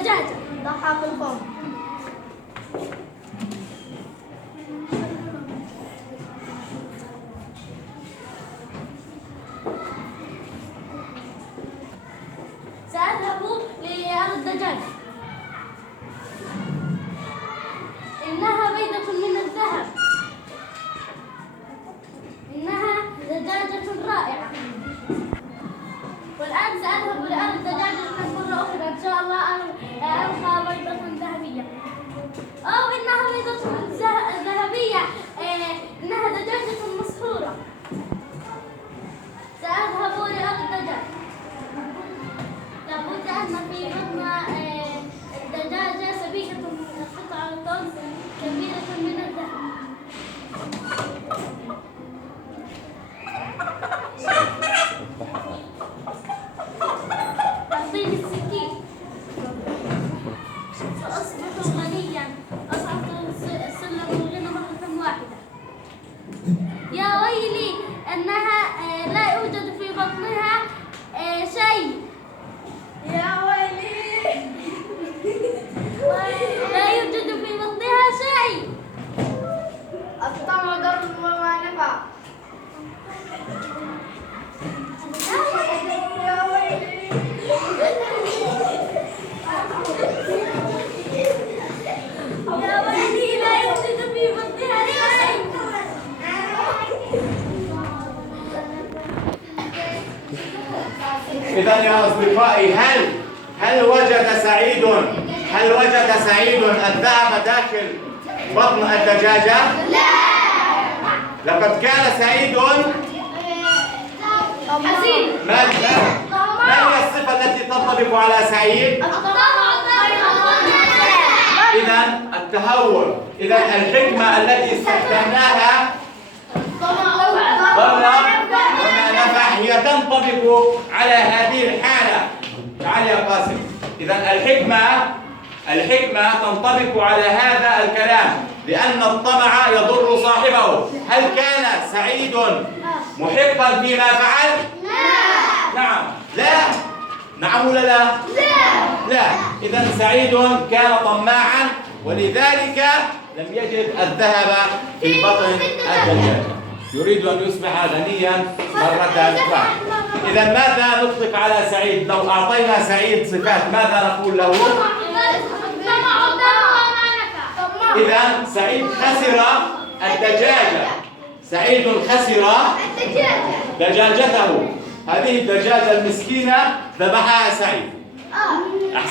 الدجاجة ضحى في القوم. سأذهب لأرض الدجاجة، إنها بيضة من الذهب، إنها دجاجة رائعة. والآن سأذهب لأرض الدجاجة مرة أخرى إن شاء الله ألقى بيضة ذهبية. أو إنها بيضة ذهبية، إنها دجاجة مسحورة. سأذهب لأرض الدجاجة، لابد أن في بطن الدجاجة سبيكة قطعة كبيرة من الذهب. أعطيني السكين، سأصبح غنيا، أصعد سلم الغنى مرة واحدة. يا ويلي أنها لا يوجد في بطنها شيء. يا ويلي لا يوجد في بطنها شيء. الطمع ضر وما نفع. يا ويلي يا ويلي لا يوجد في بطنها شيء. إذا يا أصدقائي، هل وجد سعيد الذهب داخل بطن الدجاجة؟ لا. لقد كان سعيد حزين. ما هي الصفة التي تنطبق على سعيد؟ إذا التهور. إذا الحكمة التي استخدمناها ضر وما نفع هي تنطبق على هذه الحالة. تعال يا قاسم. إذا الحكمة تنطبق على هذا الكلام، لأن الطمع يضر صاحبه. هل كان سعيد محقا فيما فعل؟ نعم. لا. نعم ولا لا؟ لا. إذا سعيد كان طماعا، ولذلك لم يجد الذهب في بطن الدجاجة. يريد أن يصبح غنيا مرة واحدة. إذا ماذا نطلق على سعيد؟ لو أعطينا سعيد صفات ماذا نقول له؟ إذا سعيد خسر الدجاجة. سعيد خسر دجاجته. هذه الدجاجة المسكينة ذبحها سعيد.